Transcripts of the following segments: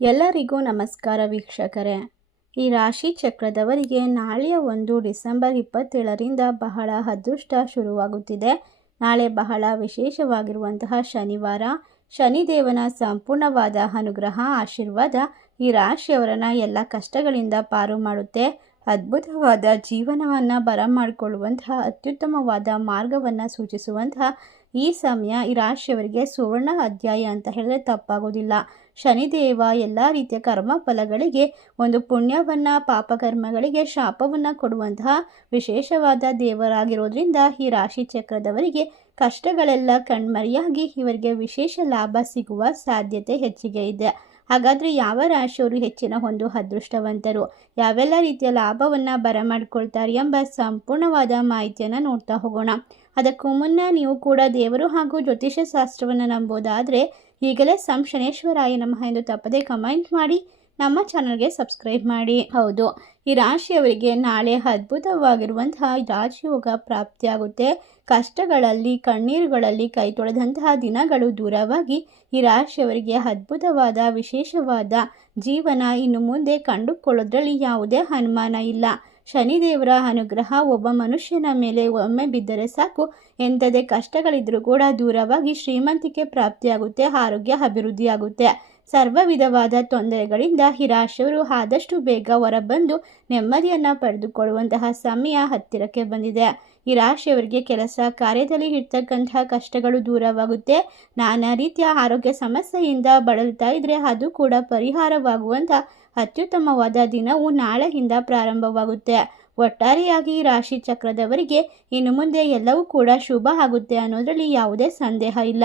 ಎಲ್ಲರಿಗೂ ನಮಸ್ಕಾರ ವೀಕ್ಷಕರೇ. ಈ ರಾಶಿ ಚಕ್ರದವರಿಗೆ ನಾಳೆಯ ಒಂದು ಡಿಸೆಂಬರ್ ಇಪ್ಪತ್ತೇಳರಿಂದ ಬಹಳ ಅದೃಷ್ಟ ಶುರುವಾಗುತ್ತಿದೆ. ನಾಳೆ ಬಹಳ ವಿಶೇಷವಾಗಿರುವಂತಹ ಶನಿವಾರ, ಶನಿದೇವನ ಸಂಪೂರ್ಣವಾದ ಅನುಗ್ರಹ, ಆಶೀರ್ವಾದ ಈ ರಾಶಿಯವರನ್ನ ಎಲ್ಲ ಕಷ್ಟಗಳಿಂದ ಪಾರು ಮಾಡುತ್ತೆ. ಅದ್ಭುತವಾದ ಜೀವನವನ್ನು ಬರಮಾಡಿಕೊಳ್ಳುವಂತಹ ಅತ್ಯುತ್ತಮವಾದ ಮಾರ್ಗವನ್ನು ಸೂಚಿಸುವಂತಹ ಈ ಸಮಯ ಈ ರಾಶಿಯವರಿಗೆ ಸುವರ್ಣ ಅಧ್ಯಾಯ ಅಂತ ಹೇಳಿದ್ರೆ ತಪ್ಪಾಗೋದಿಲ್ಲ. ಶನಿದೇವ ಎಲ್ಲ ರೀತಿಯ ಕರ್ಮ ಫಲಗಳಿಗೆ, ಒಂದು ಪುಣ್ಯವನ್ನು, ಪಾಪಕರ್ಮಗಳಿಗೆ, ಶಾಪವನ್ನು ಕೊಡುವಂತಹ ವಿಶೇಷವಾದ ದೇವರಾಗಿರೋದ್ರಿಂದ ಈ ರಾಶಿ ಚಕ್ರದವರಿಗೆ ಕಷ್ಟಗಳೆಲ್ಲ ಕಣ್ಮರೆಯಾಗಿ ಇವರಿಗೆ ವಿಶೇಷ ಲಾಭ ಸಿಗುವ ಸಾಧ್ಯತೆ ಹೆಚ್ಚಿಗೆ ಇದೆ. ಹಾಗಾದರೆ ಯಾವ ರಾಶಿಯವರು ಹೆಚ್ಚಿನ ಒಂದು ಅದೃಷ್ಟವಂತರು? ಯಾವೆಲ್ಲ ರೀತಿಯ ಲಾಭವನ್ನು ಬರಮಾಡ್ಕೊಳ್ತಾರೆ ಎಂಬ ಸಂಪೂರ್ಣವಾದ ಮಾಹಿತಿಯನ್ನು ನೋಡ್ತಾ ಹೋಗೋಣ. ಅದಕ್ಕೂ ಮುನ್ನ ನೀವು ಕೂಡ ದೇವರು ಹಾಗೂ ಜ್ಯೋತಿಷ್ಯ ಶಾಸ್ತ್ರವನ್ನು ನಂಬೋದಾದರೆ ಈಗಲೇ ಸಂಶನೇಶ್ವರಾಯ ನಮಃ ಎಂದು ತಪ್ಪದೆ ಕಮೆಂಟ್ ಮಾಡಿ. ನಮ್ಮ ಚಾನಲ್ಗೆ ಸಬ್ಸ್ಕ್ರೈಬ್ ಮಾಡಿ. ಹೌದು, ಈ ರಾಶಿಯವರಿಗೆ ನಾಳೆ ಅದ್ಭುತವಾಗಿರುವಂತಹ ರಾಜಯೋಗ ಪ್ರಾಪ್ತಿಯಾಗುತ್ತೆ. ಕಷ್ಟಗಳಲ್ಲಿ, ಕಣ್ಣೀರುಗಳಲ್ಲಿ ಕೈ ತೊಳೆದಂತಹ ದಿನಗಳು ದೂರವಾಗಿ ಈ ರಾಶಿಯವರಿಗೆ ಅದ್ಭುತವಾದ, ವಿಶೇಷವಾದ ಜೀವನ ಇನ್ನು ಮುಂದೆ ಕಂಡುಕೊಳ್ಳೋದ್ರಲ್ಲಿ ಯಾವುದೇ ಅನುಮಾನ ಇಲ್ಲ. ಶನಿದೇವರ ಅನುಗ್ರಹ ಒಬ್ಬ ಮನುಷ್ಯನ ಮೇಲೆ ಒಮ್ಮೆ ಬಿದ್ದರೆ ಸಾಕು. ಎಂಥದೇ ಕಷ್ಟಗಳಿದ್ರೂ ಕೂಡ ದೂರವಾಗಿ ಶ್ರೀಮಂತಿಕೆ ಪ್ರಾಪ್ತಿಯಾಗುತ್ತೆ, ಆರೋಗ್ಯ ಅಭಿವೃದ್ಧಿಯಾಗುತ್ತೆ. ಸರ್ವ ವಿಧವಾದ ತೊಂದರೆಗಳಿಂದ ಹಿರಾಶವರು ಆದಷ್ಟು ಬೇಗ ಹೊರಬಂದು ನೆಮ್ಮದಿಯನ್ನು ಪಡೆದುಕೊಳ್ಳುವಂತಹ ಸಮಯ ಹತ್ತಿರಕ್ಕೆ ಬಂದಿದೆ. ಈ ರಾಶಿಯವರಿಗೆ ಕೆಲಸ ಕಾರ್ಯದಲ್ಲಿ ಇರ್ತಕ್ಕಂತಹ ಕಷ್ಟಗಳು ದೂರವಾಗುತ್ತೆ. ನಾನಾ ರೀತಿಯ ಆರೋಗ್ಯ ಸಮಸ್ಯೆಯಿಂದ ಬಳಲ್ತಾ ಇದ್ರೆ ಅದು ಕೂಡ ಪರಿಹಾರವಾಗುವಂಥ ಅತ್ಯುತ್ತಮವಾದ ದಿನವು ನಾಳೆಯಿಂದ ಪ್ರಾರಂಭವಾಗುತ್ತೆ. ಒಟ್ಟಾರೆಯಾಗಿ ರಾಶಿ ಚಕ್ರದವರಿಗೆ ಇನ್ನು ಮುಂದೆ ಎಲ್ಲವೂ ಕೂಡ ಶುಭ ಆಗುತ್ತೆ ಅನ್ನೋದರಲ್ಲಿ ಯಾವುದೇ ಸಂದೇಹ ಇಲ್ಲ.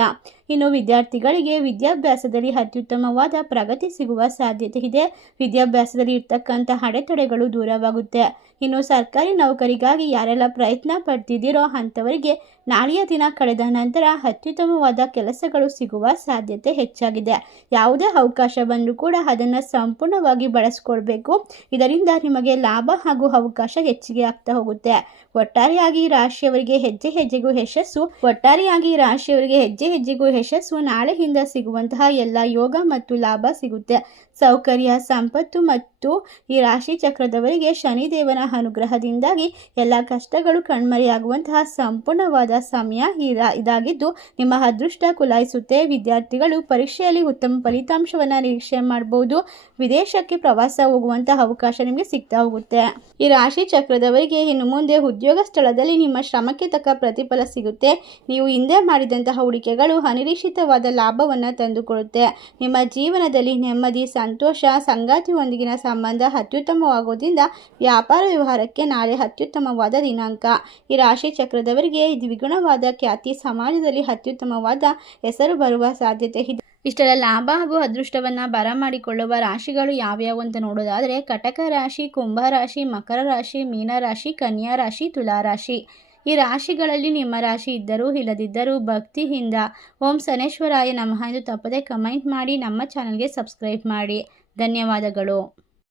ಇನ್ನು ವಿದ್ಯಾರ್ಥಿಗಳಿಗೆ ವಿದ್ಯಾಭ್ಯಾಸದಲ್ಲಿ ಅತ್ಯುತ್ತಮವಾದ ಪ್ರಗತಿ ಸಿಗುವ ಸಾಧ್ಯತೆ ಇದೆ. ವಿದ್ಯಾಭ್ಯಾಸದಲ್ಲಿ ಇರ್ತಕ್ಕಂಥ ಅಡೆತಡೆಗಳು ದೂರವಾಗುತ್ತೆ. ಇನ್ನು ಸರ್ಕಾರಿ ನೌಕರಿಗಾಗಿ ಯಾರೆಲ್ಲ ಪ್ರಯತ್ನ ಪಡ್ತಿದ್ದೀರೋ ಅಂಥವರಿಗೆ ನಾಳೆಯ ದಿನ ಕಳೆದ ನಂತರ ಅತ್ಯುತ್ತಮವಾದ ಕೆಲಸಗಳು ಸಿಗುವ ಸಾಧ್ಯತೆ ಹೆಚ್ಚಾಗಿದೆ. ಯಾವುದೇ ಅವಕಾಶ ಬಂದರೂ ಕೂಡ ಅದನ್ನು ಸಂಪೂರ್ಣವಾಗಿ ಬಳಸ್ಕೊಳ್ಬೇಕು. ಇದರಿಂದ ನಿಮಗೆ ಲಾಭ ಹಾಗೂ ಅವಕಾಶ ಹೆಚ್ಚಿಗೆ ಆಗ್ತಾ ಹೋಗುತ್ತೆ. ಒಟ್ಟಾರೆಯಾಗಿ ರಾಶಿಯವರಿಗೆ ಹೆಜ್ಜೆ ಹೆಜ್ಜೆಗೂ ಯಶಸ್ಸು, ಒಟ್ಟಾರೆಯಾಗಿ ರಾಶಿಯವರಿಗೆ ಹೆಜ್ಜೆ ಹೆಜ್ಜೆಗೂ ಯಶಸ್ಸು ನಾಳೆಯಿಂದ ಸಿಗುವಂತಹ ಎಲ್ಲ ಯೋಗ ಮತ್ತು ಲಾಭ ಸಿಗುತ್ತೆ. ಸೌಕರ್ಯ, ಸಂಪತ್ತು ಮತ್ತು ಈ ರಾಶಿ ಚಕ್ರದವರಿಗೆ ಶನಿದೇವನ ಅನುಗ್ರಹದಿಂದಾಗಿ ಎಲ್ಲ ಕಷ್ಟಗಳು ಕಣ್ಮರೆಯಾಗುವಂತಹ ಸಂಪೂರ್ಣವಾದ ಸಮಯ ಇದಾಗಿದ್ದು ನಿಮ್ಮ ಅದೃಷ್ಟ ಕುಲಾಯಿಸುತ್ತೆ. ವಿದ್ಯಾರ್ಥಿಗಳು ಪರೀಕ್ಷೆಯಲ್ಲಿ ಉತ್ತಮ ಫಲಿತಾಂಶವನ್ನು ನಿರೀಕ್ಷೆ ಮಾಡಬಹುದು ವಿದೇಶಕ್ಕೆ ಪ್ರವಾಸ ಹೋಗುವಂತಹ ಅವಕಾಶ ನಿಮಗೆ ಸಿಗ್ತಾ ಹೋಗುತ್ತೆ. ಈ ರಾಶಿ ಚಕ್ರದವರಿಗೆ ಇನ್ನು ಮುಂದೆ ಉದ್ಯೋಗ ಸ್ಥಳದಲ್ಲಿ ನಿಮ್ಮ ಶ್ರಮಕ್ಕೆ ತಕ್ಕ ಪ್ರತಿಫಲ ಸಿಗುತ್ತೆ. ನೀವು ಹಿಂದೆ ಮಾಡಿದಂತಹ ಹೂಡಿಕೆಗಳು ಅನಿರೀಕ್ಷಿತವಾದ ಲಾಭವನ್ನು ತಂದುಕೊಡುತ್ತೆ. ನಿಮ್ಮ ಜೀವನದಲ್ಲಿ ನೆಮ್ಮದಿ, ಸಂತೋಷ, ಸಂಗಾತಿಯೊಂದಿಗಿನ ಸಂಬಂಧ ಅತ್ಯುತ್ತಮವಾಗೋದ್ರಿಂದ ವ್ಯಾಪಾರ ವ್ಯವಹಾರಕ್ಕೆ ನಾಳೆ ಅತ್ಯುತ್ತಮವಾದ ದಿನಾಂಕ. ಈ ರಾಶಿ ಚಕ್ರದವರಿಗೆ ದ್ವಿಗುಣವಾದ ಖ್ಯಾತಿ ಸಮಾಜದಲ್ಲಿ ಅತ್ಯುತ್ತಮವಾದ ಹೆಸರು ಬರುವ ಸಾಧ್ಯತೆ ಇದೆ. ಇಷ್ಟೆಲ್ಲ ಲಾಭ ಹಾಗೂ ಅದೃಷ್ಟವನ್ನು ಬರಮಾಡಿಕೊಳ್ಳುವ ರಾಶಿಗಳು ಯಾವ್ಯಾವು ಅಂತ ನೋಡೋದಾದರೆ, ಕಟಕ ರಾಶಿ, ಕುಂಭ ರಾಶಿ, ಮಕರ ರಾಶಿ ಮೀನರಾಶಿ ಕನ್ಯಾ ರಾಶಿ ತುಲಾರಾಶಿ ಈ ರಾಶಿಗಳಲ್ಲಿ ನಿಮ್ಮ ರಾಶಿ ಇದ್ದರೂ ಇಲ್ಲದಿದ್ದರೂ ಭಕ್ತಿಯಿಂದ ಓಂ ಸನೇಶ್ವರಾಯ ನಮಃ ಎಂದು ತಪ್ಪದೆ ಕಮೆಂಟ್ ಮಾಡಿ ನಮ್ಮ ಚಾನಲ್ಗೆ ಸಬ್ಸ್ಕ್ರೈಬ್ ಮಾಡಿ. ಧನ್ಯವಾದಗಳು.